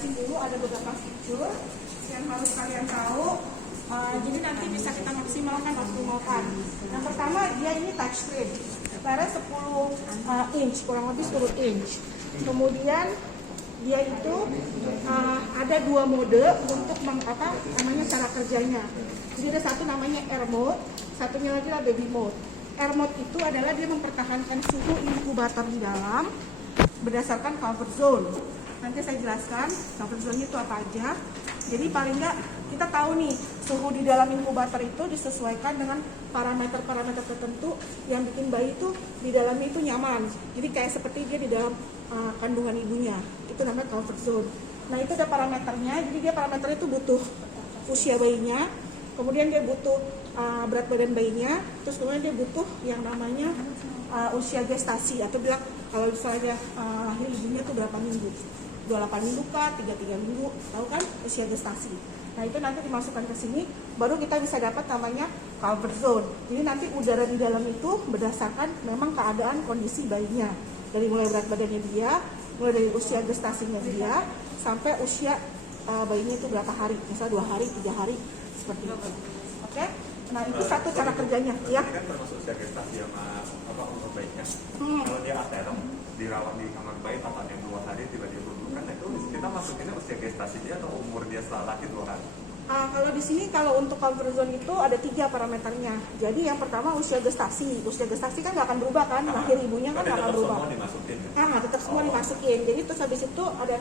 jelasin dulu ada beberapa fitur yang harus kalian tahu. Jadi nanti bisa kita maksimalkan optimalkan. Yang pertama dia ini touchscreen, lebarnya 10 inch, kurang lebih 10 inch. Kemudian dia itu ada 2 mode untuk namanya cara kerjanya. Jadi ada satu namanya air mode, satunya lagi adalah baby mode. Air mode itu adalah dia mempertahankan suhu inkubator di dalam berdasarkan comfort zone. Nanti saya jelaskan comfort zone itu apa aja. Jadi paling nggak kita tahu nih suhu di dalam inkubator itu disesuaikan dengan parameter-parameter tertentu yang bikin bayi itu di dalamnya itu nyaman. Jadi kayak seperti dia di dalam kandungan ibunya. Itu namanya comfort zone. Nah itu ada parameternya. Jadi dia parameternya itu butuh usia bayinya, kemudian dia butuh berat badan bayinya, terus kemudian dia butuh yang namanya usia gestasi atau bilang kalau misalnya lahir ibunya itu berapa minggu. 28 minggu kah, 33 minggu, tahu kan usia gestasi. Nah itu nanti dimasukkan ke sini, baru kita bisa dapat namanya comfort zone. Jadi nanti udara di dalam itu berdasarkan memang keadaan kondisi bayinya. Dari mulai berat badannya dia, mulai dari usia gestasinya dia, sampai usia bayinya itu berapa hari, misalnya 2 hari, 3 hari, seperti itu. Oke? Nah itu satu cara kerjanya. Ya. Ini kan termasuk usia gestasi sama umur bayinya. Kalau dia aterem, dirawat di kamar bayi 4 hari 2 hari tiba-tiba berbukan, itu kita masukinnya usia gestasi dia atau umur dia setelah lahir 2 hari? Kalau di sini kalau untuk comfort zone itu ada 3 parameternya. Jadi yang pertama usia gestasi. Usia gestasi kan nggak akan berubah kan, lahir ibunya kan nggak akan berubah. Semua dimasukin. Tetap semua dimasukin. Jadi terus habis itu ada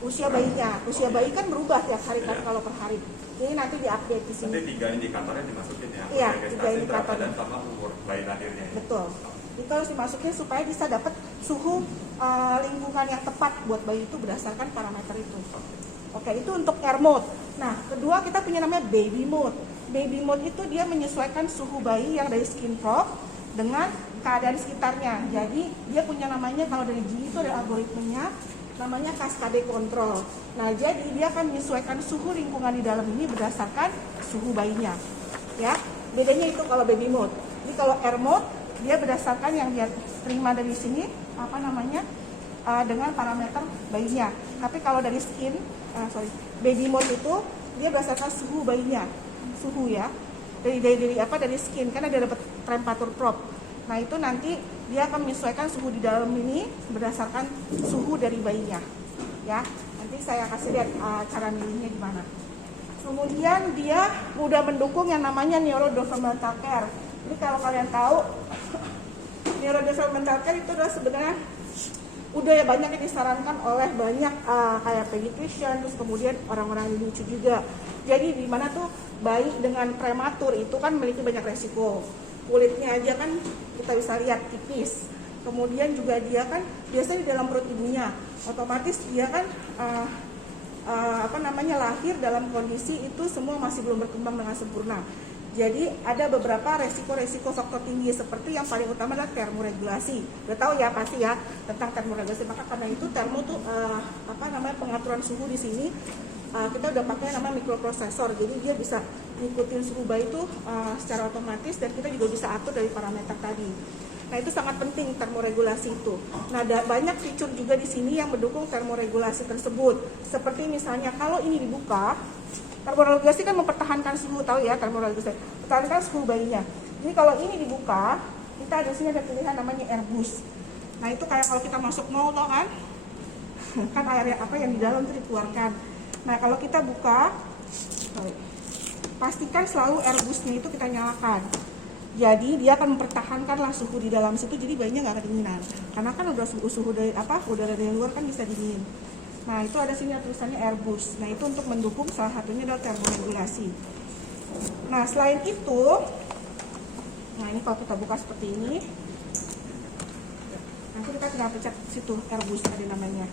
usia bayinya. Usia bayi kan berubah tiap hari kan kalau per hari. Jadi nanti diupdate di sini. Nanti 3 indikatornya dimasukin ya. Iya, usia 3 gestasi, indikator. berat badan sama umur bayi lahirnya. Betul. Itu harus dimasukin supaya bisa dapat suhu lingkungan yang tepat buat bayi itu berdasarkan parameter itu. Oke, itu untuk air mode. Nah, kedua kita punya namanya baby mode. Baby mode itu dia menyesuaikan suhu bayi yang dari skin probe dengan keadaan sekitarnya. Jadi dia punya namanya, kalau dari GE itu ada algoritmenya, namanya cascade control. Nah, jadi dia akan menyesuaikan suhu lingkungan di dalam ini berdasarkan suhu bayinya. Ya, bedanya itu kalau baby mode. Jadi kalau air mode dia berdasarkan yang dia terima dari sini dengan parameter bayinya. Tapi kalau dari baby mode itu dia berdasarkan suhu bayinya, suhu ya dari skin, karena dia dapat temperatur probe. Nah itu nanti dia akan menyesuaikan suhu di dalam ini berdasarkan suhu dari bayinya. Ya, nanti saya kasih lihat cara milihnya gimana. Kemudian dia udah mendukung yang namanya neurodevelopmental care. Jadi kalau kalian tahu neurodevelopmental care itu adalah sebenarnya udah ya banyak yang disarankan oleh banyak kayak pediatrician, terus kemudian orang-orang yang lucu juga. Jadi di mana tuh bayi dengan prematur itu kan memiliki banyak resiko. Kulitnya aja kan kita bisa lihat tipis. Kemudian juga dia kan biasanya di dalam perut ibunya, otomatis dia kan lahir dalam kondisi itu semua masih belum berkembang dengan sempurna. Jadi ada beberapa resiko-resiko faktor tinggi seperti yang paling utama adalah termoregulasi. Udah tahu ya pasti ya tentang termoregulasi. Maka karena itu termo tuh pengaturan suhu di sini kita udah pakai namanya mikroprosesor. Jadi dia bisa ngikutin suhu bayi itu secara otomatis dan kita juga bisa atur dari parameter tadi. Nah itu sangat penting termoregulasi itu. Nah ada banyak fitur juga di sini yang mendukung termoregulasi tersebut. Seperti misalnya kalau ini dibuka, termoregulasi kan mempertahankan suhu, tahu ya termoregulasi, pertahankan suhu bayinya. Jadi kalau ini dibuka, kita ada sini ada pilihan namanya Airbus. Nah itu kayak kalau kita masuk mall tau kan, kan air yang di dalam itu dikeluarkan. Nah kalau kita buka, pastikan selalu Airbusnya itu kita nyalakan. Jadi dia akan mempertahankanlah suhu di dalam situ, jadi bayinya nggak kedinginan. Karena kan udah suhu dari udara dari luar kan bisa dingin. Nah itu ada sini tulisannya Airbus. Nah itu untuk mendukung salah satunya adalah termoregulasi. Nah selain itu, nah ini kalau kita buka seperti ini, nanti kita tinggal pencet situ Airbus tadi namanya.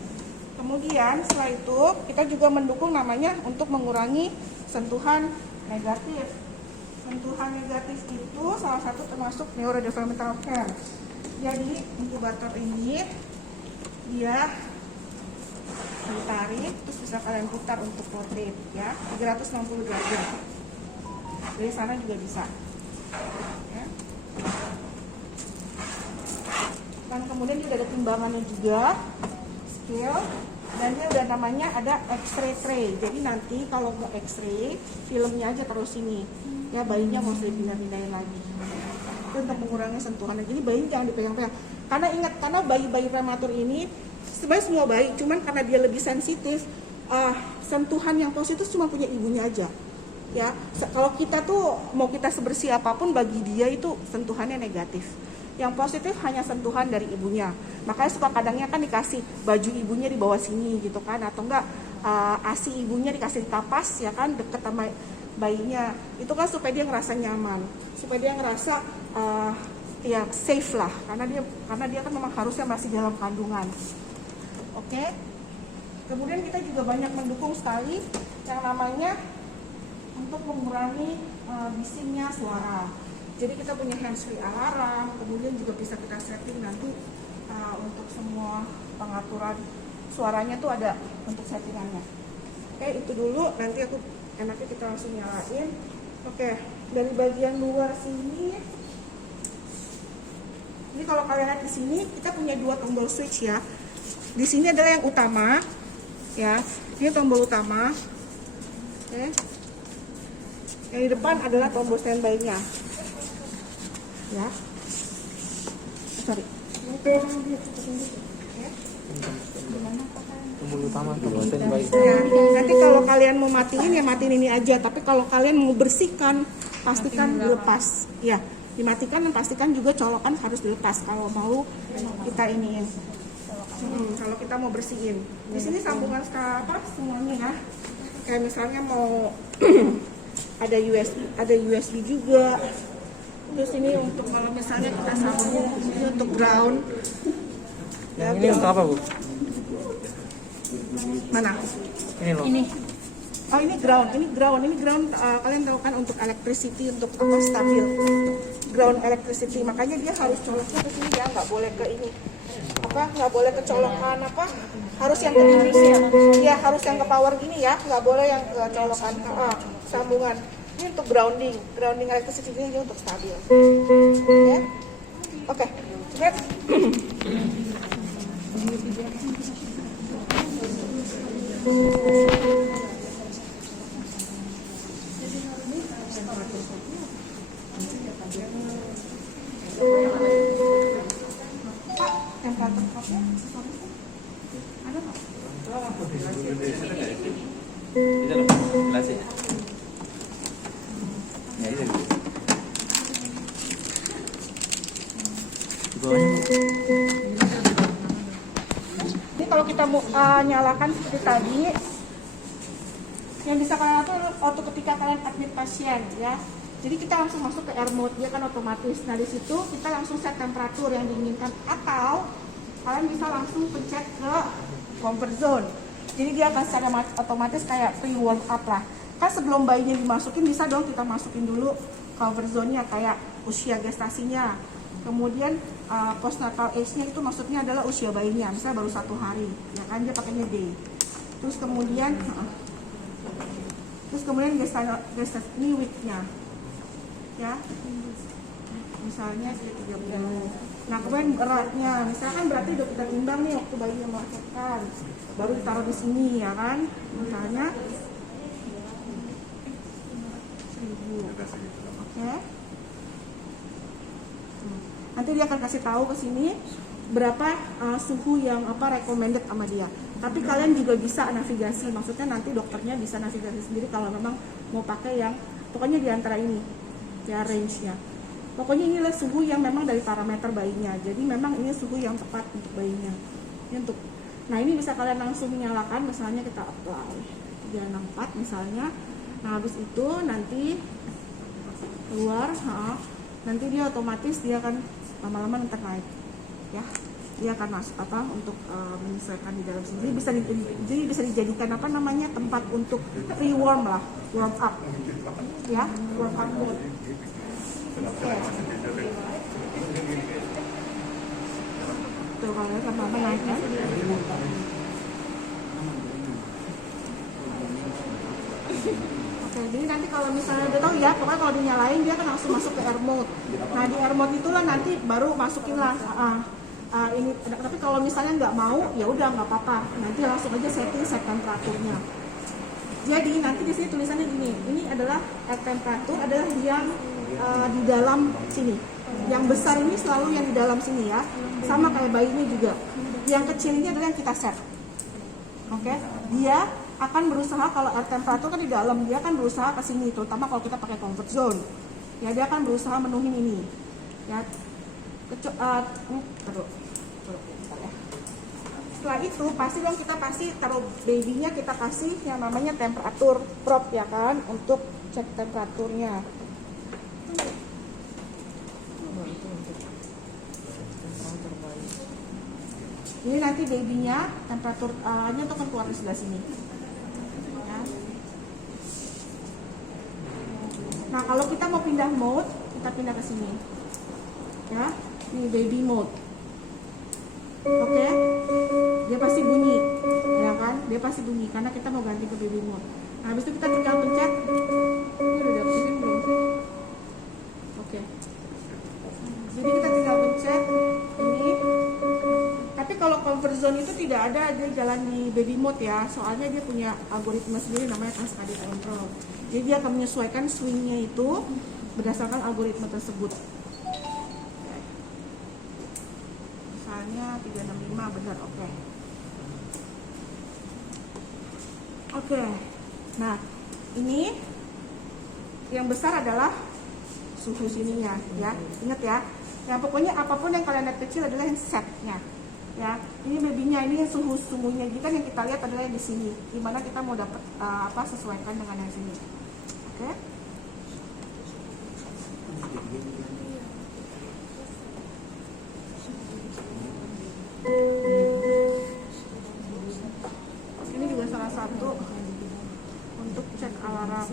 Kemudian setelah itu kita juga mendukung namanya untuk mengurangi sentuhan negatif. Sentuhan negatif itu salah satu termasuk neurodevelopmental care. Jadi inkubator ini dia ditarik, terus bisa kalian putar untuk rotate ya, 360 derajat. Dari sana juga bisa. Ya. Dan kemudian juga ada timbangannya juga, scale, Dan dia udah namanya ada X-ray tray. Jadi nanti kalau mau X-ray, filmnya aja taruh sini. Ya bayinya mau dipindah-pindahin lagi. Itu untuk mengurangi sentuhan. Jadi bayi jangan dipegang-pegang. Karena ingat, karena bayi-bayi prematur ini sebenarnya semua bayi, cuman karena dia lebih sensitif, sentuhan yang positif cuma punya ibunya aja. Ya, kalau kita tuh mau kita sebersih apapun, bagi dia itu sentuhannya negatif. Yang positif hanya sentuhan dari ibunya. Makanya suka kadangnya kan dikasih baju ibunya di bawah sini gitu kan, atau enggak ASI ibunya dikasih kapas ya kan deket sama bayinya. Itu kan supaya dia ngerasa nyaman, supaya dia ngerasa ya safe lah, karena dia kan memang harusnya masih dalam kandungan. Oke. Kemudian kita juga banyak mendukung sekali yang namanya untuk mengurangi bisingnya suara. Jadi kita punya hands-free alarm, kemudian juga bisa kita setting nanti untuk semua pengaturan suaranya tuh ada untuk settingannya. Oke, itu dulu, nanti aku enaknya kita langsung nyalain. Oke, dari bagian luar sini, ini kalau kalian lihat di sini kita punya 2 tombol switch ya. Di sini adalah yang utama, ya. Ini tombol utama. Oke. Yang di depan adalah tombol standby-nya. Ya. Sorry. Tombol utama tombol standby. Ya, nanti kalau kalian mau matiin ya matiin ini aja, tapi kalau kalian mau bersihkan pastikan dilepas. Ya, dimatikan dan pastikan juga colokan harus dilepas kalau mau kita iniin. Kalau kita mau bersihin. Di sini sambungan apa semuanya ya. Kayak misalnya mau ada USB juga. Terus ini untuk kalau misalnya kita sambung, ini untuk ground. Ya, Ini untuk apa, Bu? mana? Ini loh. Ini. Oh, ini ground. Kalian tahu kan untuk electricity, untuk apa stabil. Ground electricity. Makanya dia harus coloknya ke sini ya, nggak boleh ke ini. Nggak boleh kecolokan harus yang ke ini ya. Ya, harus yang ke power gini ya, nggak boleh yang ke colokan sambungan. Ini untuk grounding electricity, ini untuk stabil. Oke. Next. Temperatur kopnya ada nggak? Bisa loh, jelasin. Ya, itu. Di bawahnya. Ini kalau kita mau nyalakan seperti tadi, yang bisa kalian lakukan waktu ketika kalian admit pasien ya. Jadi kita langsung masuk ke air mode, dia kan otomatis. Nah di situ kita langsung set temperatur yang diinginkan, atau kalian bisa langsung pencet ke comfort zone. Jadi dia akan secara otomatis kayak pre-warm up lah. Kan sebelum bayinya dimasukin bisa dong kita masukin dulu comfort zone-nya kayak usia gestasinya. Kemudian postnatal age-nya itu maksudnya adalah usia bayinya, misalnya baru 1 hari, ya kan dia pakainya day. Terus kemudian gestasi ini week-nya. Ya, misalnya 30. Nah kemudian beratnya, misalkan berarti udah kita timbang nih waktu bayinya melahirkan, baru ditaruh di sini ya kan, misalnya 1000. Oke. Nanti dia akan kasih tahu ke sini berapa suhu yang recommended sama dia. Tapi kalian juga bisa navigasi, maksudnya nanti dokternya bisa navigasi sendiri kalau memang mau pakai yang pokoknya di antara ini ya range-nya. Pokoknya inilah suhu yang memang dari parameter bayinya. Jadi memang ini suhu yang tepat untuk bayinya. Ini untuk. Nah, ini bisa kalian langsung nyalakan, misalnya kita apply 364 misalnya. Nah, habis itu nanti keluar, nanti dia otomatis dia akan lama-lama nanti naik. Ya. Dia akan masuk untuk menyesuaikan di dalam sini. Jadi bisa dijadikan tempat untuk pre-warm lah, warm up. Ya, warm up mode. Oke. Tuh kalau lama-lama naik kan. Oke, jadi nanti kalau misalnya udah tahu ya, pokoknya kalau dinyalain dia akan langsung masuk ke air mode. Nah di air mode itulah nanti baru masukin lah ini. Tapi kalau misalnya nggak mau, ya udah nggak apa-apa. Nanti langsung aja setting set temperaturnya. Jadi nanti di sini tulisannya gini, ini adalah air temperature adalah yang di dalam sini. Yang besar ini selalu yang di dalam sini ya, sama kayak bayinya juga. Yang kecil ini adalah yang kita set. Oke, dia akan berusaha kalau air temperature kan di dalam, dia akan berusaha ke sini, terutama kalau kita pakai comfort zone. Ya dia akan berusaha menuhin ini. Ya, taruh. Setelah itu pasti taruh babynya, kita kasih yang namanya temperatur probe ya kan, untuk cek temperaturnya. Ini nanti babynya temperaturnya tuh kan keluar di sebelah sini. Ya. Nah kalau kita mau pindah mode, kita pindah ke sini. Ya, ini baby mode. Oke, dia pasti bunyi, ya kan? Dia pasti bunyi karena kita mau ganti ke baby mode. Nah, habis itu kita tinggal pencet. Ini udah dapetin belum sih? Oke. Jadi kita tinggal pencet ini. Tapi kalau comfort zone itu tidak ada, dia jalan di baby mode ya. Soalnya dia punya algoritma sendiri namanya cascade control. Jadi dia akan menyesuaikan swingnya itu berdasarkan algoritma tersebut. Misalnya 365 benar, oke. Oke. Nah, ini yang besar adalah suhu sininya ya. Ingat ya. Yang pokoknya apapun yang kalian lihat kecil adalah yang setnya. Ya, ini babynya, ini suhunya jika yang kita lihat adalah yang di sini. Dimana kita mau dapat sesuaikan dengan yang sini. Oke. Ini juga salah satu untuk cek alarm.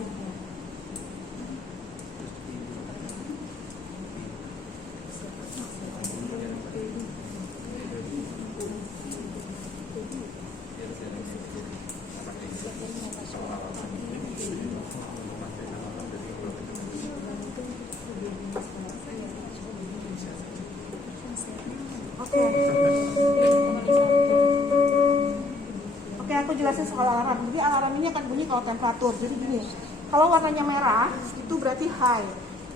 Oke, aku jelasin soal alarm. Jadi alarm ini akan bunyi kalau temperatur. Jadi gini, kalau warnanya merah itu berarti high,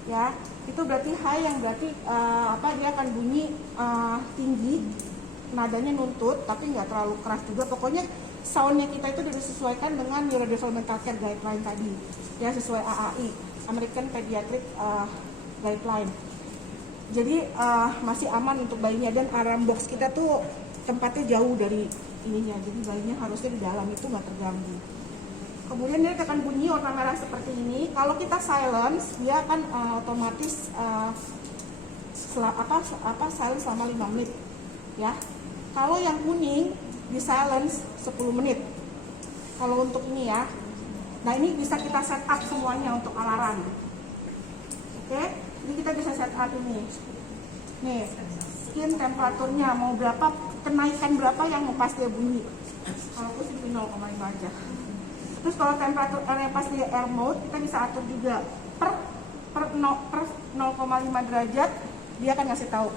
ya. Itu berarti high yang berarti dia akan bunyi tinggi, nadanya nuntut, tapi nggak terlalu keras juga. Pokoknya soundnya kita itu disesuaikan dengan Neuro Developmental Care Guideline tadi, ya sesuai AAI, American Pediatric Guideline. Jadi masih aman untuk bayinya, dan alarm box kita tuh tempatnya jauh dari ininya, jadi bayinya harusnya di dalam itu nggak terganggu. Kemudian dia akan bunyi warna merah seperti ini. Kalau kita silence, dia akan otomatis silence selama 5 menit, ya. Kalau yang kuning di silence 10 menit. Kalau untuk ini ya. Nah ini bisa kita set up semuanya untuk alarm. Oke. Jadi kita bisa set up ini. Nih, skin temperaturnya mau berapa, kenaikan berapa yang mau pas dia bunyi. Kalau aku sih 0,5 aja. Terus kalau temperatur airnya pas dia air mode, kita bisa atur juga per 0,5 derajat dia akan ngasih tahu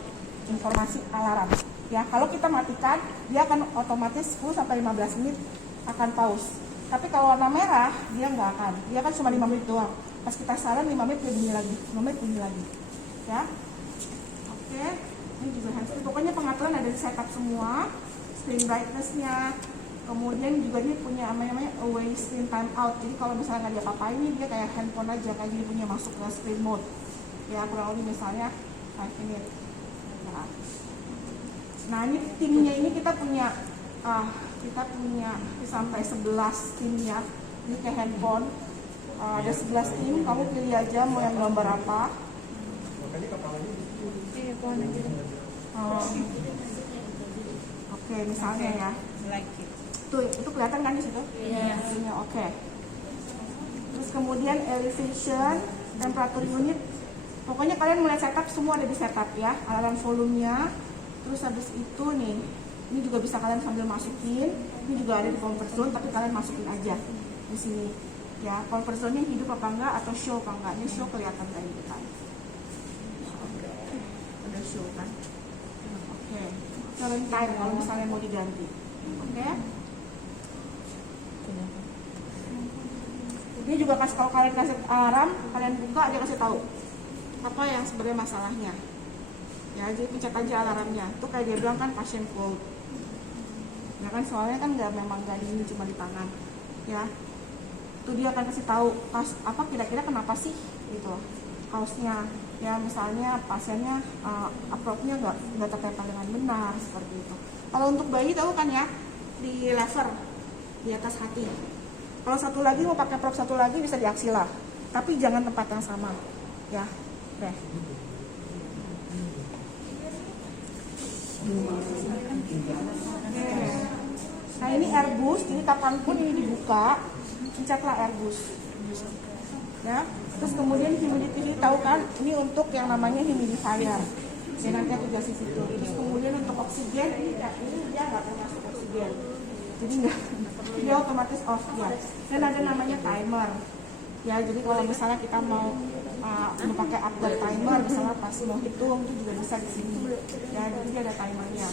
informasi alarm. Ya, kalau kita matikan, dia akan otomatis 10 sampai 15 menit akan pause. Tapi kalau warna merah, dia nggak akan. Dia kan cuma 5 menit doang. Pas kita silent 5 menit dia bunyi lagi, 5 menit bunyi lagi. Ya. Oke, ini juga handsfree. Pokoknya pengaturan ada di setup semua. Screen brightness-nya. Kemudian juga dia punya namanya away screen time out. Jadi kalau misalnya nggak dia apa-apain, dia kayak handphone aja, kayak gini punya masuk ke screen mode. Ya, kurang lebih misalnya 5 menit. Nah, ini timnya ini kita punya sampai 11 tim ya. Ini kayak handphone. Ada 11 tim, kamu pilih aja mau yang gambar apa. Oke, misalnya ya. Tuh, itu kelihatan kan di situ? Iya. Oke. Terus kemudian elevation, temperatur unit. Pokoknya kalian mulai setup, semua ada di setup ya. Alarm volumenya. Terus habis itu nih, ini juga bisa kalian sambil masukin. Ini juga ada di comfort zone, tapi kalian masukin aja di sini. Ya, comfort zone-nya hidup apa enggak atau show apa enggak. Ini show kelihatan tadi kan. Oke. Ada show kan. Oke. current time kalau misalnya mau diganti. Oke. Dia juga kalau kalian kasih alarm, kalian buka dia kasih tahu apa yang sebenarnya masalahnya. Ya, jadi pencet aja alarmnya. Itu kayak dia bilang kan passion cold. Ya kan soalnya kan memang nggak ini cuma di tangan. Ya. Itu dia akan kasih tahu apa kira-kira kenapa sih gitu kaosnya. Ya misalnya pasiennya apropnya nggak tertempel dengan benar seperti itu. Kalau untuk bayi tahu kan ya di lever di atas hati. Kalau satu lagi mau pakai prop satu lagi bisa di aksila, tapi jangan tempat yang sama ya. Oke. Nah ini airbus, jadi kapanpun ini dibuka pencetlah airbus ya. Terus kemudian humidity tahu kan ini untuk yang namanya humidifier ya, nanti aku jelasin situ. Terus kemudian untuk oksigen ini dia nggak termasuk oksigen, jadi nggak, dia otomatis off ya. Dan ada namanya timer ya, jadi kalau misalnya kita mau pakai update timer misalnya pas mau hitung itu juga bisa di sini ya, jadi dia ada timernya.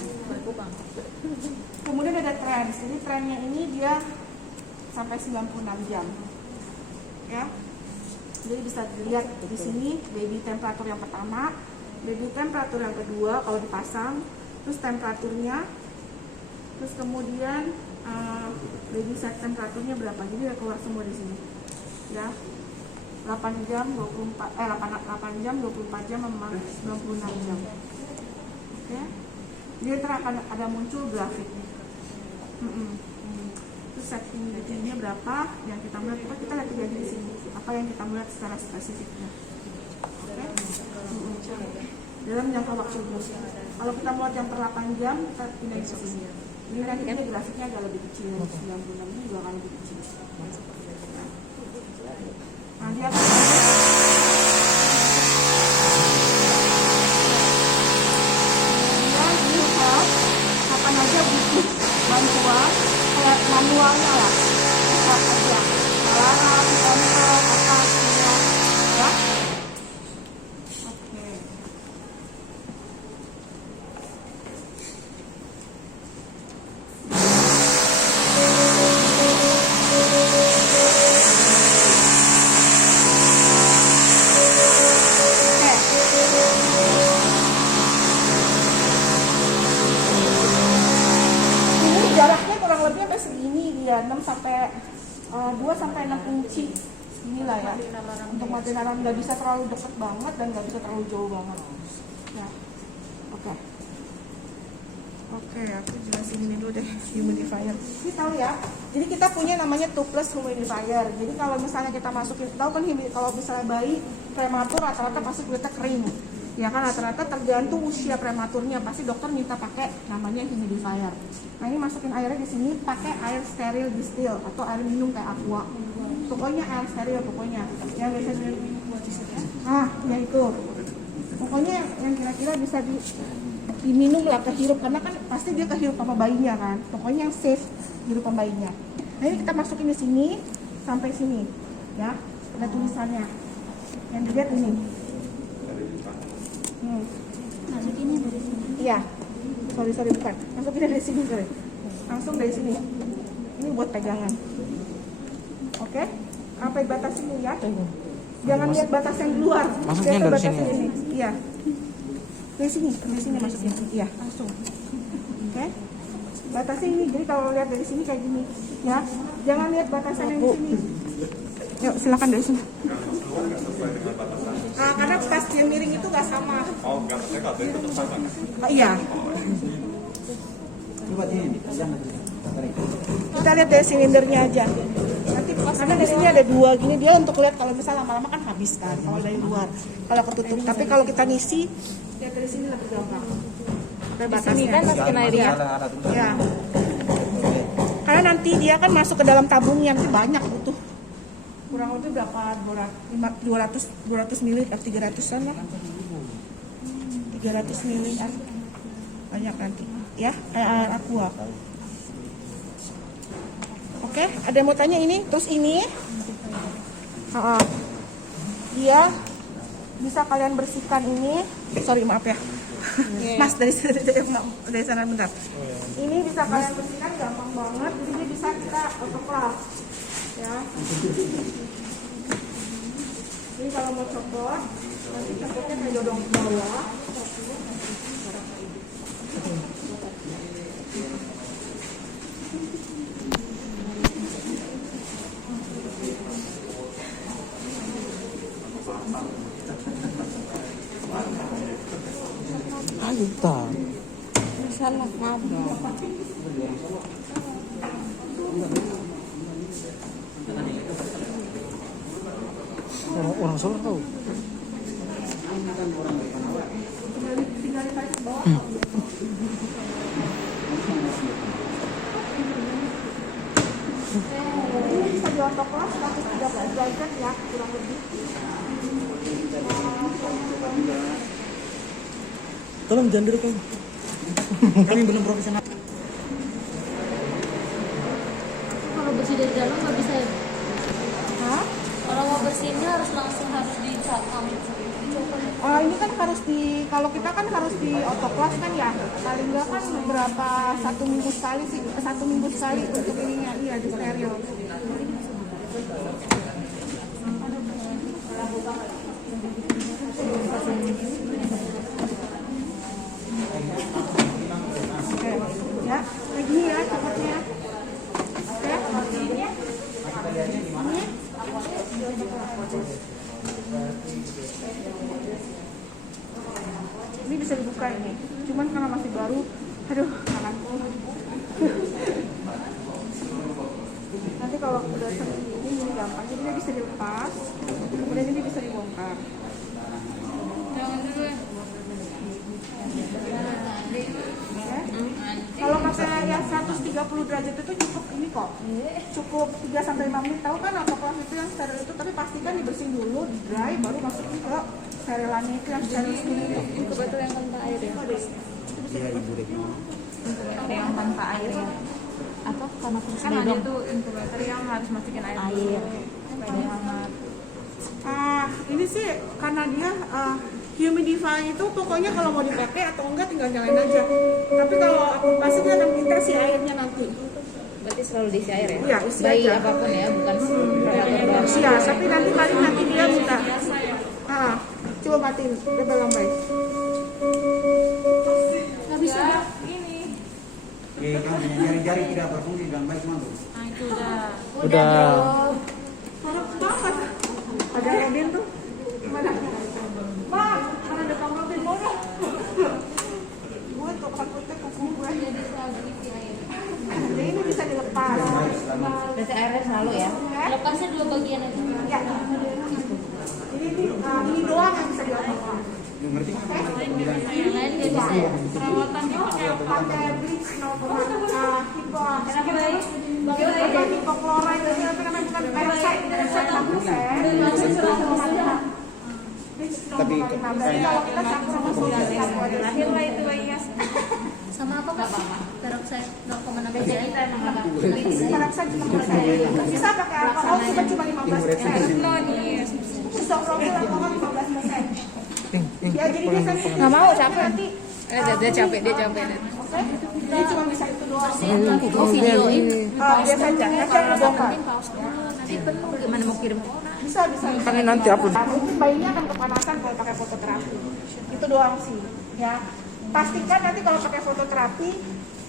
Kemudian ada trends, jadi trennya ini dia sampai 96 jam ya. Jadi bisa dilihat di sini baby temperatur yang pertama, baby temperatur yang kedua kalau dipasang, terus temperaturnya, terus kemudian baby set temperaturnya berapa, jadi udah keluar semua di sini ya. 8 jam 8 jam 24 jam sama 96 jam. Oke. Dia akan ada muncul grafiknya. Terus set humidity-nya berapa yang kita melihat, kita lihat aja di sini apa yang kita melihat secara spesifiknya. Oke. Dalam jangka waktu itu. Kalau kita mau jam per 8 jam kita pindah ke sini. Ini nanti grafiknya agak lebih kecil, 96 juga akan lebih kecil. Nah, dia akan kapan aja butuh bantuan kayak manualnya lah, bisa aja alarm, kontrol, apa semua ya. Oke. Jaraknya kurang lebih sampai segini dia, 2 sampai 6 inci inilah ya. Untuk matiin alarm nggak bisa terlalu dekat banget dan nggak bisa terlalu jauh banget. Ya, oke. Oke, aku jelasin ini dulu deh humidifier. Ini tahu ya. Jadi kita punya namanya 2+ humidifier. Jadi kalau misalnya kita masukin, tahu kan kalau misalnya bayi prematur rata-rata pasti kulitnya kering. Ya kan rata-rata tergantung usia prematurnya pasti dokter minta pakai namanya humidifier. Nah ini masukin airnya di sini pakai air steril distil atau air minum kayak aqua. Pokoknya air steril pokoknya. Yang biasa ya itu. Pokoknya yang kira-kira bisa diminum lah, kehirup karena kan pasti dia kehirup sama bayinya kan. Pokoknya yang safe hirup sama bayinya. Nah ini kita masukin di sini sampai sini ya. Ada tulisannya. Yang dilihat ini. Masukinnya dari sini. Iya. Sorry bukan. Masukin dari sini sorry. Langsung dari sini. Ini buat pegangan. Oke? Sampai batas ini ya. Jangan lihat batas yang di luar. Masuknya dari sini. Ini. Iya. Dari sini masukin. Iya, langsung. Oke? Batasnya ini. Jadi kalau lihat dari sini kayak gini, ya. Jangan lihat batasan yang di sini. Yuk, silakan dari sini. Karena pas dia miring itu nggak sama. Oh, nggak itu sama. Iya. Kita lihat dari silindernya aja. Nanti karena di sini ada 2 gini, dia untuk lihat kalau misalnya lama-lama kan habis kan kalau dari luar. Kalau ketutup. Tapi kalau kita ngisi, lihat dari sini lebih gampang. Di sini kan masukin airnya. Ya. Karena nanti dia kan masuk ke dalam tabungnya, nanti banyak butuh. Kurang lebih berapa? 200 ml atau 300-an lah. 300 ml banyak nanti ya, kayak air aqua. Oke, ada yang mau tanya ini? Terus ini dia bisa kalian bersihkan ini. Sorry maaf ya. Mas dari sana bentar. Ini bisa kalian bersihkan gampang banget. Jadi ini bisa kita autoclave ya. Jadi kalau mau copot, nanti copotnya kayak dodong ke bawah. Ayo tak. Salah kabar. Orang Solo tahu. Ini bisa di autoclave 113 derajat ya, kurang lebih. Tolong jangan direkam. Kami belum profesional. Kalau bersih dari dalam nggak bisa ya? Hah? Kalau mau bersihinnya harus dicatam. Ini kan harus kalau kita kan harus di autoclave kan ya, paling nggak kan beberapa 1 minggu sekali sih, 1 minggu sekali untuk ininya, iya di steril. Oke, ya, kayak gini ya copotnya. Oke, ini. Ini bisa dibuka ini, cuman karena masih baru, aduh tanganku. Nanti kalau udah seperti ini gampang, jadi dia bisa dilepas, kemudian ini bisa dibongkar. Jangan dulu ya. Ya. Kalau pakai yang 130 derajat itu cukup ini kok, cukup 3-5 menit. Tahu kan autoclave itu yang steril itu, tapi pastikan dibersihin dulu, di dry, baru masukin ke sterilannya itu yang steril dulu. Inkubator yang tanpa air ya? Iya, Ibu Retno. Inkubator yang tanpa air ya? Atau karena Kan ada tuh inkubator yang harus masukin air dulu. Supaya hangat. Ini sih karena dia humidify itu pokoknya kalau mau dipakai atau enggak tinggal nyalain aja. Tapi kalau pasti dia akan pinter si airnya nanti. berarti selalu diisi air ya? Iya, isi bayi aja. apapun ya, bukan predator doang. Iya, tapi nanti dia minta. Coba matiin, dia belum baik. Nggak bisa. Ini. Kan jari-jari tidak berfungsi dan baik mantu. Nah, itu udah. Udah. Parah banget. Ada Robin tuh. Mana? Bang, mana ada Bang Robin? Mana? Gue tuh takutnya kuku gue. Jadi ini bisa dilepas. Berarti airnya selalu ya? Lepasnya dua bagian aja. Ya. Ini doang yang bisa dilakukan. Ngerti? Yang lain nggak bisa ya? Perawatan dia pakai apa? Pakai bleach 0,5 hipochlorite itu apa namanya, bukan peroxide, Tapi kalau kita campur sama soda Lahir lah itu bayinya. Sama apa Kak? Peroxide 0,6 persen. peroxide cuma bisa pakai alkohol cuma 15%. No nih. Isopropil alkohol 15%. Ya jadi dia sensitif. Nggak mau, capek. Nanti Dia capek. oke. Dia cuma bisa itu doang. Oh videoin. Biasa aja, nanti aku bongkar. Nanti penuh gimana mau kirim ke orang? Bisa. Kan ini nanti upload. Mungkin bayinya akan kepanasan kalau pakai fototerapi. Itu doang sih, ya. Pastikan nanti kalau pakai fototerapi,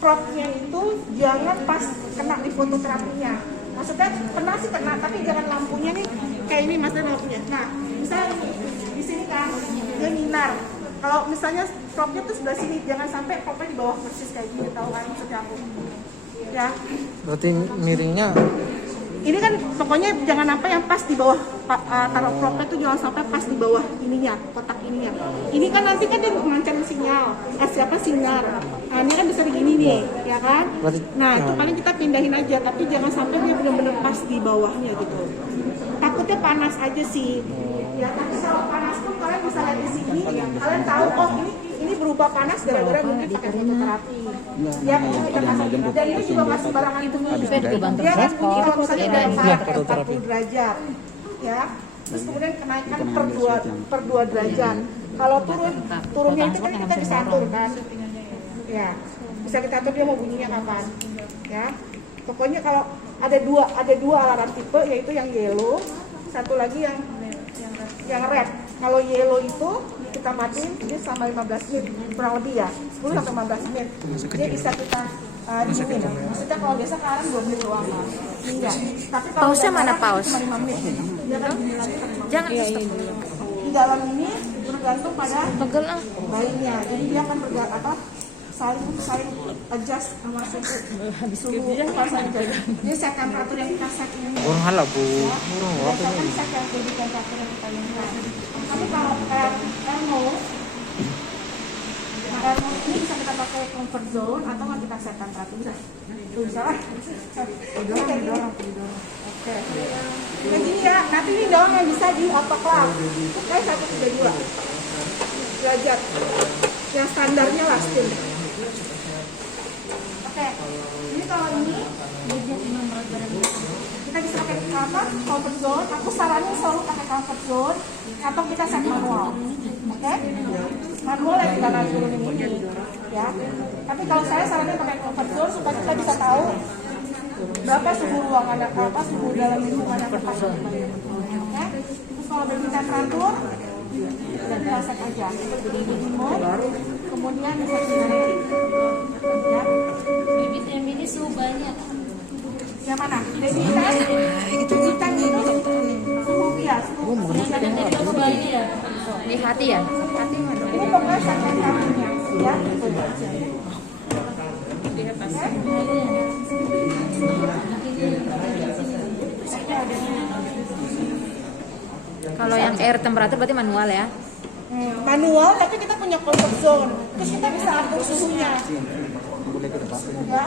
propnya itu jangan pas kena di fototerapinya. Maksudnya kena sih kena, tapi jangan lampunya nih kayak ini mas dan lampunya. Nah, misalnya di sini kan dia nyinar. Kalau misalnya propnya tuh sebelah sini, jangan sampai propnya di bawah persis kayak gini, tahu kan maksudnya aku? Ya. Berarti miringnya Ini kan pokoknya jangan sampai yang pas di bawah taruh propnya tuh jangan sampai pas di bawah ininya, kotak ininya. Ini kan nanti kan dia memancar sinyal, sinyal. Nah ini kan bisa begini nih, ya kan? Nah itu paling kita pindahin aja, tapi jangan sampai dia benar-benar pas di bawahnya gitu. Takutnya panas aja sih. Ya tapi kalau panas pun kalian bisa lihat di sini, kalian tahu oh ini berubah panas gara-gara mungkin pakai fototerapi. Ya kita kasih, dan itu juga nggak sembarangan itu. Dia kan kalau misalnya udah 40 derajat, ya, terus kemudian kenaikan per 2 derajat. Kalau turunnya itu kan kita bisa atur kan. Ya, bisa kita atur dia mau bunyinya kapan. Ya, pokoknya kalau ada dua alarm tipe, yaitu yang yellow, satu lagi yang red. Kalau yellow itu kita matiin dia selama 15 menit kurang lebih ya, 10 sampai 15 menit. Dia bisa kita dingin. Maksudnya kalau biasa alarm 2 menit doang kan. Enggak. Tapi kalau Pause-nya udah mana alarm pause? cuma 5 menit. Dia akan bunyi lagi sampai 5 menit. Jangan stop. Di dalam ini bergantung pada Pegel ah. bayinya. Jadi dia akan saling adjust sama suhu pasan jaga. Ini set temperatur yang kita set ini. Orang halal bu. Berdasarkan set yang jadi temperatur yang kita inginkan. Tapi kalau air mode, air mode ini bisa kita pakai comfort zone atau nggak kita set temperatur bisa. Tuh bisa lah. Didorong. Oke. Kayak gini ya. Nanti ini doang yang bisa di apa kelas. Kayak 132 derajat. Yang standarnya lah still. Oke, jadi kalau ini kita bisa pakai apa? Comfort zone. Aku saranin selalu pakai comfort zone atau kita set manual. Oke? Manual yang kita naik turunin ini, ya. Tapi kalau saya saranin pakai comfort zone supaya kita bisa tahu berapa suhu ruangan, apa suhu dalam lingkungan yang tepat. Oke? Terus kalau bagi temperatur kita bisa set aja. Jadi mode, kemudian bisa kita ya. Bibit yang ini suhu banyak. Yang mana? Debitan itu suhu bias. Dari banyak ya. Di hati ya? Hati mana? Ini pokoknya sampai kakinya, ya. Kalau yang air temperatur berarti manual ya? Manual, tapi kita punya comfort zone. Terus kita bisa atur suhunya. Ya.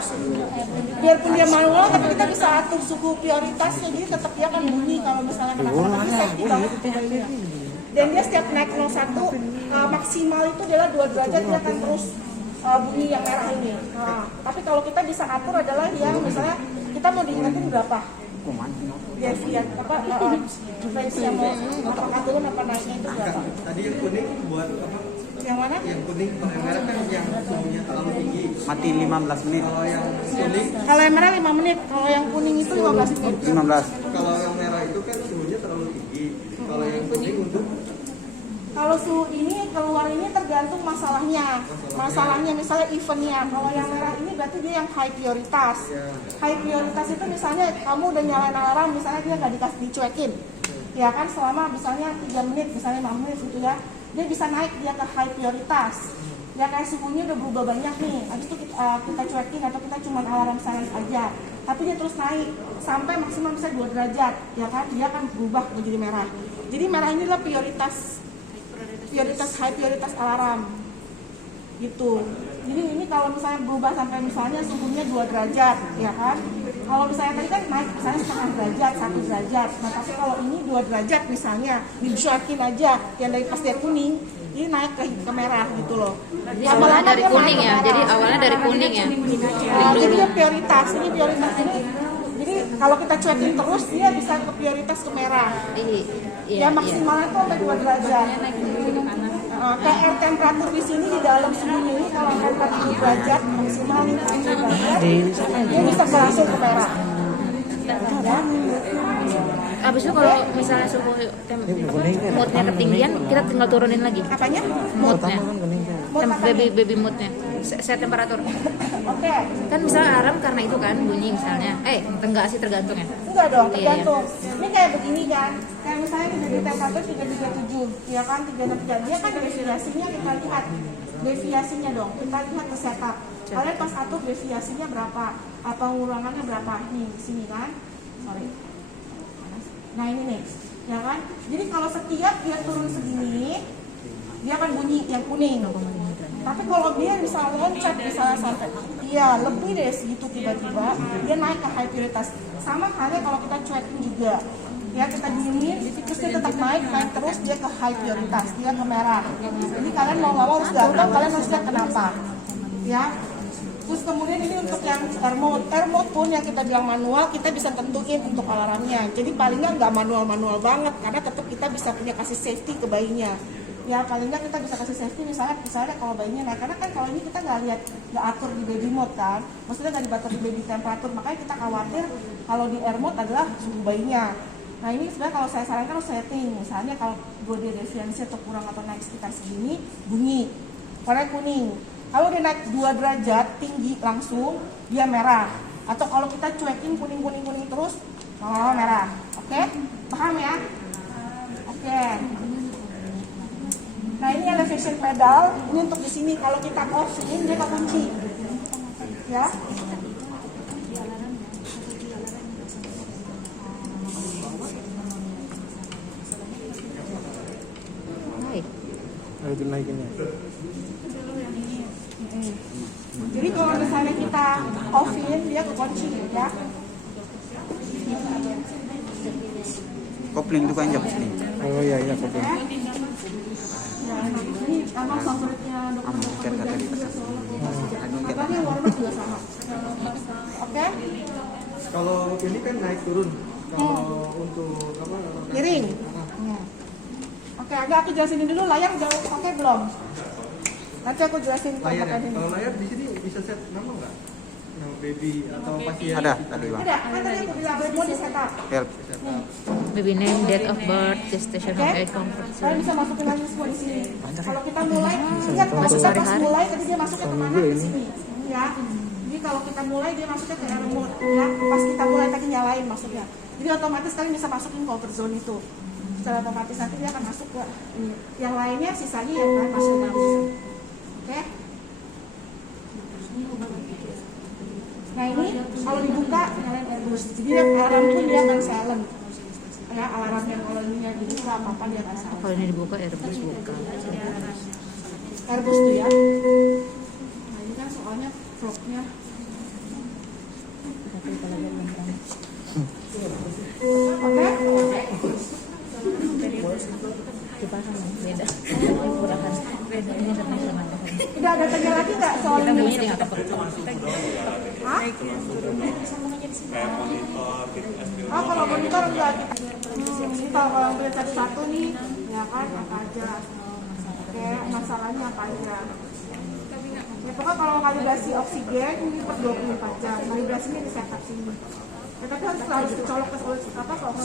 Biarpun dia manual, tapi kita bisa atur suhu prioritasnya. Jadi tetap dia akan bunyi kalau misalnya kenapa-napa. Tapi safety banget mobilnya. Dan dia setiap naik 01 maksimal itu adalah 2 derajat dia akan terus bunyi yang merah ini. Tapi kalau kita bisa atur adalah yang misalnya kita mau diingetin berapa? Devian apa? Frekuensi yang mau apakah turun apa naiknya itu berapa? Tadi yang kuning buat apa? Yang mana? Yang kuning, kalau yang merah kan yang suhunya terlalu tinggi. Mati 15 menit. Kalau yang kuning, Kalau yang merah 5 menit, kalau yang kuning itu 15 menit. 15. kalau yang merah itu kan suhunya terlalu tinggi. Kalau yang kuning untuk Kalau suhu ini keluar ini tergantung masalahnya. Masalahnya misalnya eventnya. Kalau yang merah ini berarti dia yang high prioritas. High prioritas itu misalnya kamu udah nyalain alarm, misalnya dia nggak dikasih dicuekin. Ya kan selama misalnya 3 menit, misalnya 5 menit gitu ya. Dia bisa naik dia ke high prioritas. Ya kayak suhunya udah berubah banyak nih. Habis itu kita cuekin atau kita cuma alarm silent aja. Tapi dia terus naik sampai maksimal bisa 2 derajat. Ya kan dia akan berubah menjadi merah. Jadi merah ini adalah prioritas high prioritas alarm gitu. Jadi ini kalau misalnya berubah sampai misalnya suhunya 2 derajat ya kan, kalau misalnya tadi kan naik misalnya setengah derajat, 1 derajat. Nah tapi kalau ini 2 derajat misalnya dicuekin aja yang dari pas dia kuning ini naik ke merah gitu loh. Jadi awalnya dari kuning ya? Jadi awalnya dari kuning ya? Jadi dia prioritas, ini prioritas ini. Jadi kalau kita cuekin terus dia bisa ke prioritas ke merah. Ya maksimalnya tuh sampai 2 derajat. Kayak air temperatur di sini di dalam suhunya ini kalau 40 derajat maksimal 50 derajat dia bisa langsung ke merah. Habis itu kalau misalnya suhu moodnya ketinggian, kita tinggal turunin lagi. Apanya? Moodnya, Mood apanya? baby moodnya, set temperatur. Oke. Kan misalnya alarm karena itu kan bunyi misalnya, enggak sih tergantung ya. Enggak dong, Iya, tergantung. Ini kayak begini kan. Kayak misalnya kita di temperatur 337, ya kan 363. Dia kan deviasinya kita lihat. Deviasinya dong, kita lihat ke setup. Kalian pas atur deviasinya berapa? Apa ngurangannya berapa? Nih, di sini kan. Sorry. Nah, ini nih. Ya kan? Jadi kalau setiap dia turun segini, dia akan bunyi yang kuning. Tapi kalau dia misalnya loncat misalnya sampai lebih dari segitu tiba-tiba dia naik ke high prioritas. Sama halnya kalau kita cuekin juga. Ya kita diemin, terus dia tetap naik terus dia ke high prioritas, dia ke merah. Jadi kalian mau nggak mau harus gampang, kalian harus lihat kenapa. Ya. Terus kemudian ini untuk yang air mode pun yang kita bilang manual, kita bisa tentuin untuk alarmnya. Jadi palingnya nggak manual banget, karena tetap kita bisa punya kasih safety ke bayinya. Ya paling nggak kita bisa kasih safety misalnya kalau bayinya naik, karena kan kalau ini kita nggak atur di baby mode kan, maksudnya nggak dibatur di baby temperatur, makanya kita khawatir kalau di air mode adalah suhu bayinya. Nah ini sebenarnya kalau saya sarankan harus setting, misalnya kalau body deviancy atau kurang atau naik sekitar segini bunyi warna kuning. Kalau dia naik 2 derajat tinggi langsung dia merah, atau kalau kita cuekin kuning terus lama-lama merah. Oke? Paham ya? Oke. Nah ini elevation pedal, ini untuk di sini kalau kita off-in dia kekunci. Ya. Naik. Ayo dinaikinnya. Jadi kalau misalnya kita off-in dia kekunci ya. Kopling itu kan jam sini. Oh iya kopling. Ya, ini sama favoritnya dokter Kata di Abang yang warna juga sama. Oke? Kalau ini kan naik turun. Kalau untuk apa? Miring. Oke, agak aku jelasin dulu layar udah oke belum? Nanti aku jelasin Layar ya. pakai ini. Kalau layar di sini bisa set nama nggak? Yang baby atau pasien? Ada tadi bang. Ada, kan tadi aku bilang mau di setup. Help. Baby name, date of birth, gestation Oke? height, comfort Kalian zone. bisa masukin lagi semua di sini. Kalau kita mulai, ingat kalau kita pas mulai tadi dia masuknya kemana ke sini, ya. Jadi kalau kita mulai dia masuknya ke air mode, ya. Pas kita mulai tadi nyalain masuknya. Jadi otomatis kalian bisa masukin comfort zone itu. Secara otomatis nanti dia akan masuk ke ini. Yang lainnya sisanya yang kan masuk nanti. Oke? Nah ini kalau dibuka nyalain airbus. Jadi alarm pun dia akan silent. Ya alarm yang kalau ininya dibuka apa dia akan silent. Kalau ini dibuka, Airbus buka. Airbus tuh ya. Nah ini kan soalnya frognya. Oke? Beda. Murahan. Ini sama. Udah ada tanya lagi nggak soal ini? Ini tinggal apa? Hah? Kayak monitor gitu. Oh kalau monitor enggak gitu. Ini kalau beli satu-satu nih, ya kan apa aja. Oke, masalahnya apa aja. Ya pokoknya kalau kalibrasi oksigen ini per 24 jam. Kalibrasinya di setup sini. Ya, tapi harus kecolok ke apa